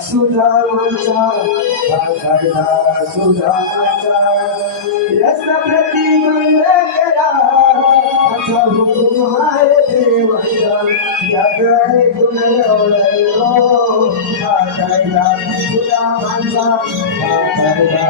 सुधामाचा रस्ता प्रतिबंध करा असा हुकूम आहे देवाचा या गळे गुणगवळलो कायदा सुधामाचा कायदा